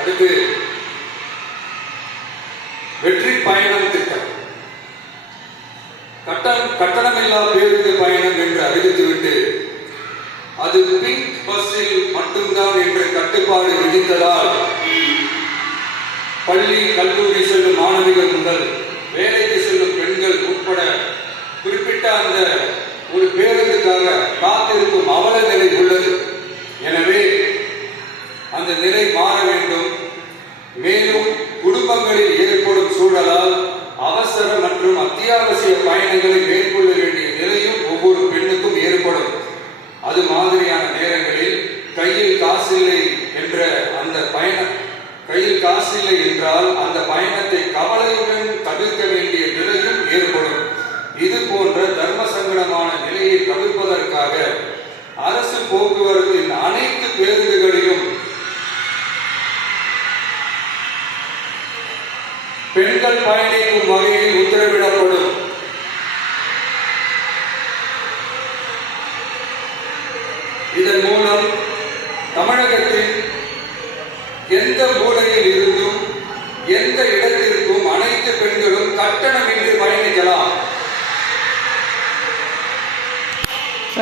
அடுத்து வெற்றி பயணம் திட்டம். கட்டணமில்லா பேருந்து பயணம் என்று அறிவித்துவிட்டு அது பிங்க் பஸ்ஸில் மட்டும்தான் என்று கட்டுப்பாடு விதித்ததால் பள்ளி கல்லூரி செல்லும் மாணவிகள் முதல் வேலைக்கு செல்லும் பெண்கள் உட்பட குறிப்பிட்ட அந்த ஒரு பேருந்துக்காக காத்திருக்கும் அவல நிலை உள்ளது. எனவே அந்த நிலை மாற வேண்டும். மேலும் குடும்பங்களில் ஏற்படும் சூழலால் அவசர மற்றும் அத்தியாவசிய பயணங்களை மேற்கொள்ள வேண்டிய நிலையும் ஒவ்வொரு பெண்ணுக்கும் ஏற்படும். அது மாதிரியான நேரங்களில் கையில் காசில்லை என்றால் அந்த பயணத்தை கவலையுடன் தவிர்க்க வேண்டிய நிலையும் ஏற்படும். இது போன்ற தர்ம சங்கடமான நிலையை தவிர்ப்பதற்காக அரசு போக்குவரத்தின் அனைத்து பேருந்துகளிலும் பெண்கள் பயணிக்கும் வகையில் உத்தரவிடப்படும். இதன் மூலம் தமிழகத்தின் எந்த மூலையில் இருந்து